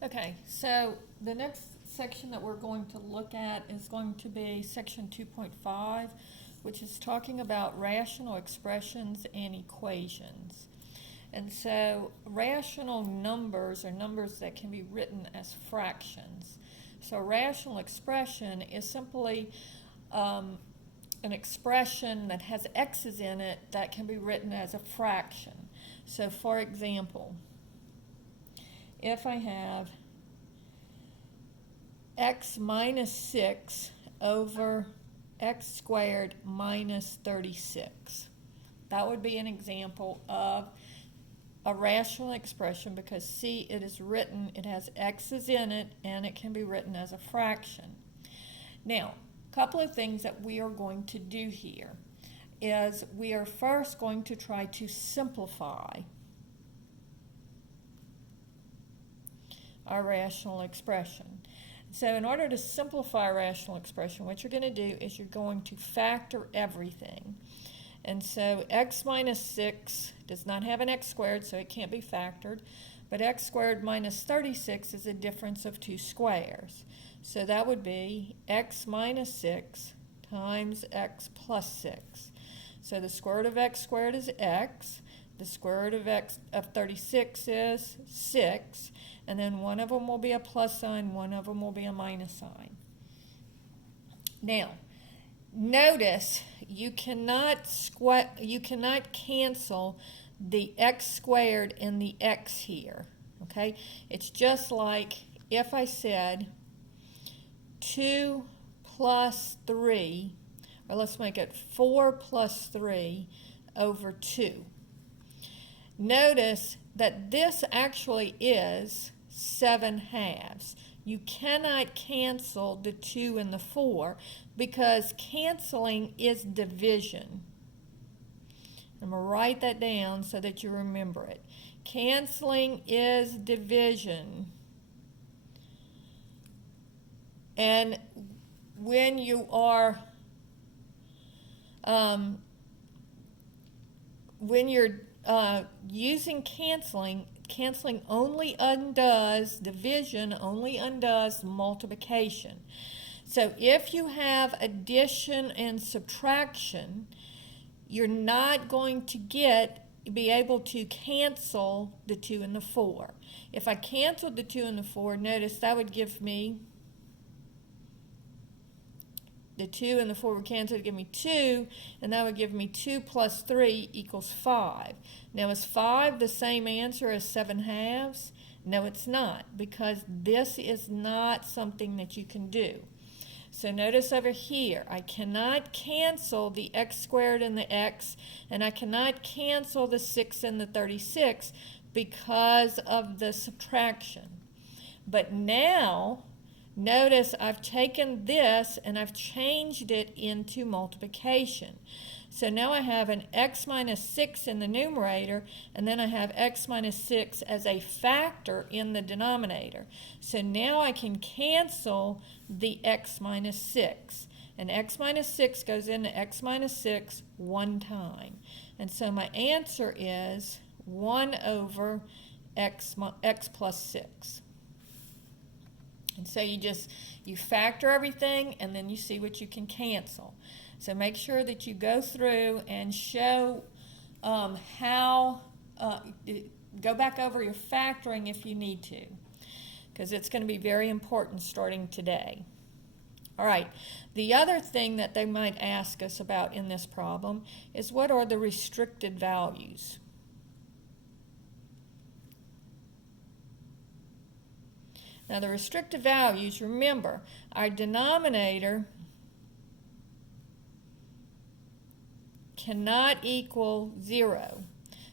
Okay, so the next section that we're going to look at is going to be section 2.5, which is talking about rational expressions and equations. And so rational numbers are numbers that can be written as fractions. So a rational expression is simply an expression that has x's in it that can be written as a fraction. So for example, if I have x minus 6 over x squared minus 36. That would be an example of a rational expression because see, it is written, it has x's in it, and it can be written as a fraction. Now, a couple of things that we are going to do here is we are first going to try to simplify our rational expression. So in order to simplify a rational expression, what you're going to do is you're going to factor everything. And so x minus 6 does not have an x squared, so it can't be factored. But x squared minus 36 is a difference of two squares. So that would be x minus 6 times x plus 6. So the square root of x squared is x. The square root of 36 is 6. And then one of them will be a plus sign, one of them will be a minus sign. Now, notice you cannot cancel the x squared and the x here, okay? It's just like if I said 2 plus 3, or let's make it 4 plus 3 over 2. Notice that this actually is 7/2. You cannot cancel the 2 and the 4 because canceling is division. I'm going to write that down so that you remember it. Canceling is division. And when you are using canceling only undoes division, only undoes multiplication. So if you have addition and subtraction, you're not going to be able to cancel the 2 and the 4. If I canceled the 2 and the 4, notice that would give me the 2 and the 4 would cancel to give me 2, and that would give me 2 plus 3 equals 5. Now, is 5 the same answer as 7/2? No, it's not, because this is not something that you can do. So notice over here, I cannot cancel the x squared and the x, and I cannot cancel the 6 and the 36 because of the subtraction. But now, notice I've taken this and I've changed it into multiplication. So now I have an x minus 6 in the numerator, and then I have x minus 6 as a factor in the denominator. So now I can cancel the x minus 6. And x minus 6 goes into x minus 6 one time. And so my answer is 1 over x plus 6. And so you factor everything, and then you see what you can cancel. So make sure that you go through and show go back over your factoring if you need to, because it's going to be very important starting today. All right, the other thing that they might ask us about in this problem is what are the restricted values? Now the restricted values, remember, our denominator cannot equal 0.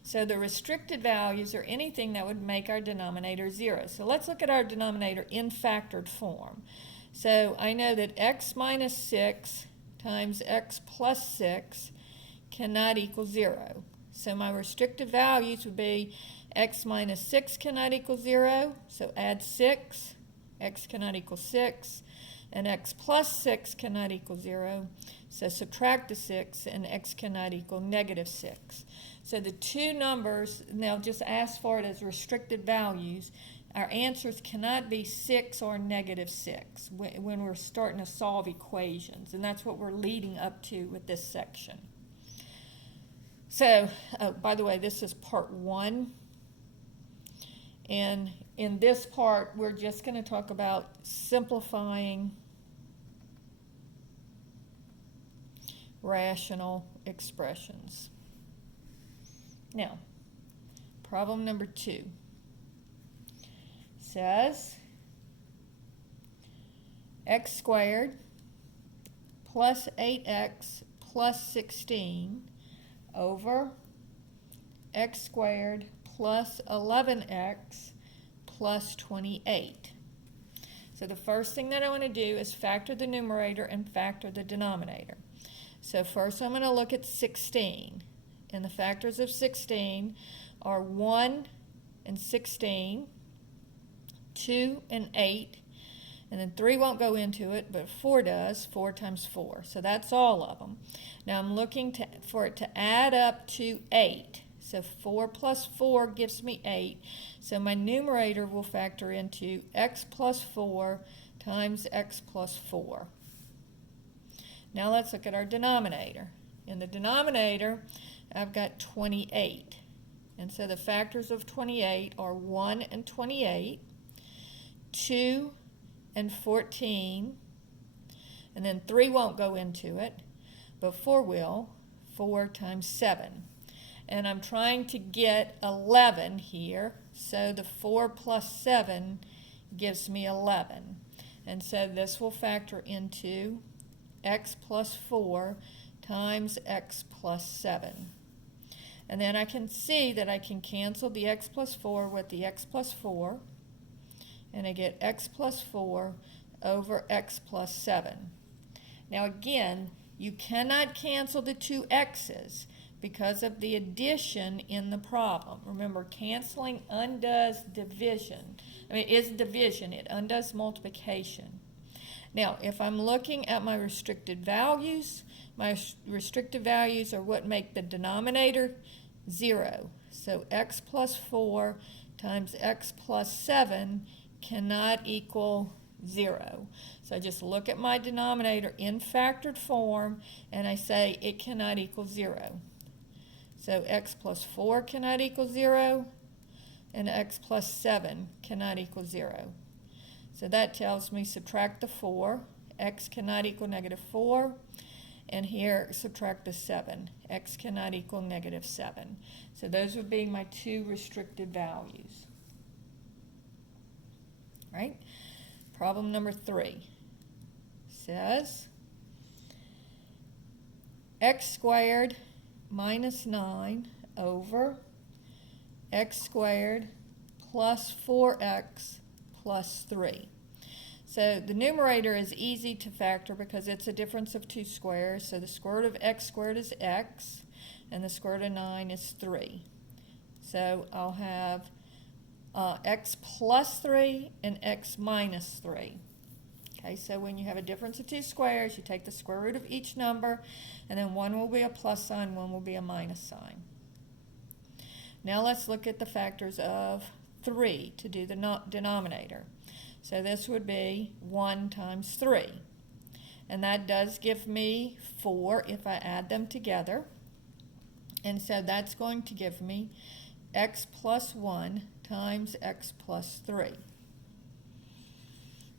So the restricted values are anything that would make our denominator 0. So let's look at our denominator in factored form. So I know that x minus 6 times x plus 6 cannot equal 0. So my restricted values would be x minus 6 cannot equal 0, so add 6. X cannot equal 6. And x plus 6 cannot equal 0, so subtract the 6, and x cannot equal negative 6. So the two numbers, now just ask for it as restricted values. our answers cannot be 6 or -6 when we're starting to solve equations, and that's what we're leading up to with this section. So, by the way, this is part 1, and in this part, we're just going to talk about simplifying rational expressions. Now, problem number 2 says x squared plus 8x plus 16 over x squared plus 11x plus 28. So the first thing that I want to do is factor the numerator and factor the denominator. So first I'm going to look at 16. And the factors of 16 are 1 and 16, 2 and 8, and then 3 won't go into it, but 4 does, 4 times 4. So that's all of them. Now I'm looking for it to add up to 8. So 4 plus 4 gives me 8. So my numerator will factor into x plus 4 times x plus 4. Now let's look at our denominator. In the denominator, I've got 28. And so the factors of 28 are 1 and 28, 2 and 14, and then 3 won't go into it, but 4 will, 4 times 7. And I'm trying to get 11 here, so the 4 plus 7 gives me 11. And so this will factor into x plus 4 times x plus 7. And then I can see that I can cancel the x plus 4 with the x plus 4, and I get x plus 4 over x plus 7. Now again, you cannot cancel the two x's because of the addition in the problem. Remember, canceling undoes division. Is division. It undoes multiplication. Now, if I'm looking at my restricted values are what make the denominator 0. So x plus 4 times x plus 7 cannot equal 0. So I just look at my denominator in factored form and I say it cannot equal 0. So x plus 4 cannot equal 0 and x plus 7 cannot equal 0. So that tells me subtract the 4, x cannot equal -4, and here subtract the 7, x cannot equal -7. So those would be my two restricted values. Right? Problem number 3 says x squared minus 9 over x squared plus 4x plus 3. So the numerator is easy to factor because it's a difference of two squares. So the square root of x squared is x, and the square root of 9 is 3. So I'll have x plus 3 and x minus 3. Okay, so when you have a difference of two squares, you take the square root of each number, and then one will be a plus sign, one will be a minus sign. Now let's look at the factors of 3 to do the denominator. So this would be 1 times 3. And that does give me 4 if I add them together. And so that's going to give me x plus 1 times x plus 3.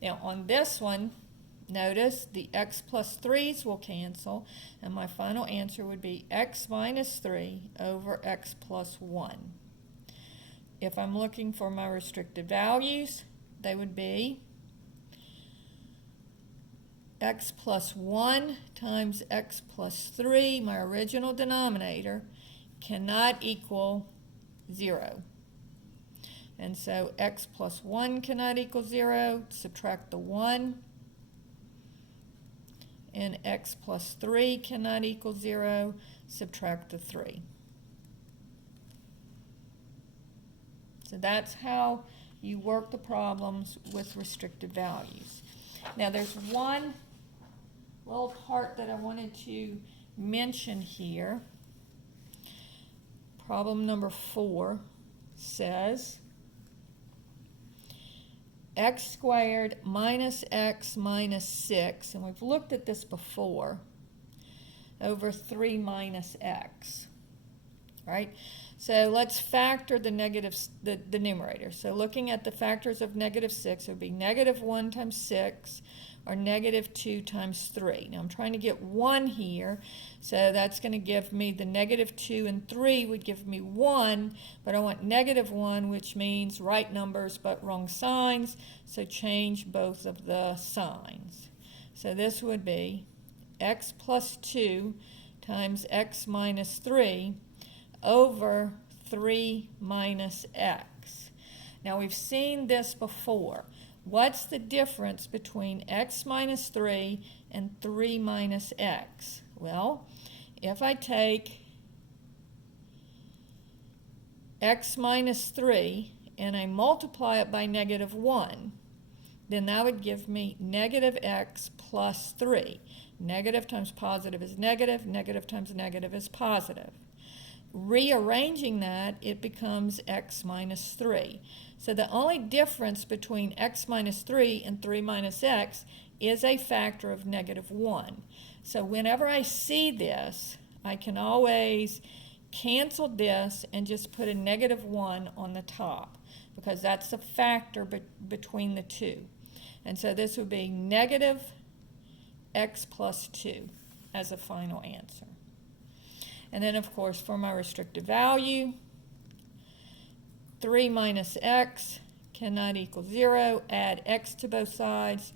Now on this one, notice the x plus 3's will cancel, and my final answer would be x minus 3 over x plus 1. If I'm looking for my restricted values, they would be x plus 1 times x plus 3, my original denominator, cannot equal 0. And so x plus 1 cannot equal 0, subtract the 1. And x plus 3 cannot equal 0, subtract the 3. So that's how you work the problems with restricted values. Now there's one little part that I wanted to mention here. Problem number 4 says x squared minus x minus 6, and we've looked at this before, over 3 minus x, right? So let's factor the negatives, the numerator. So looking at the factors of negative 6, it would be negative 1 times 6, or negative 2 times 3. Now I'm trying to get 1 here, so that's going to give me the negative 2 and 3 would give me 1, but I want negative 1, which means right numbers but wrong signs, so change both of the signs. So this would be x plus 2 times x minus 3 over 3 minus x. Now we've seen this before. What's the difference between x minus 3 and 3 minus x? Well, if I take x minus 3 and I multiply it by negative 1, then that would give me negative x plus 3. Negative times positive is negative, negative times negative is positive. Rearranging that, it becomes x minus 3. So the only difference between x minus 3 and 3 minus x is a factor of negative 1. So whenever I see this, I can always cancel this and just put a negative 1 on the top, because that's the factor between the two. And so this would be negative x plus 2 as a final answer. And then, of course, for my restrictive value, 3 minus x cannot equal 0. Add x to both sides.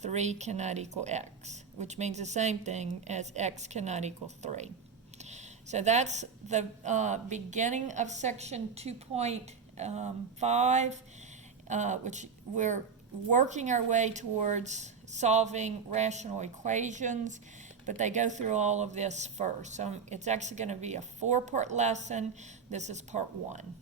3 cannot equal x, which means the same thing as x cannot equal 3. So that's the beginning of section 2.5, which we're working our way towards solving rational equations, but they go through all of this first. So it's actually going to be a 4-part lesson. This is part 1.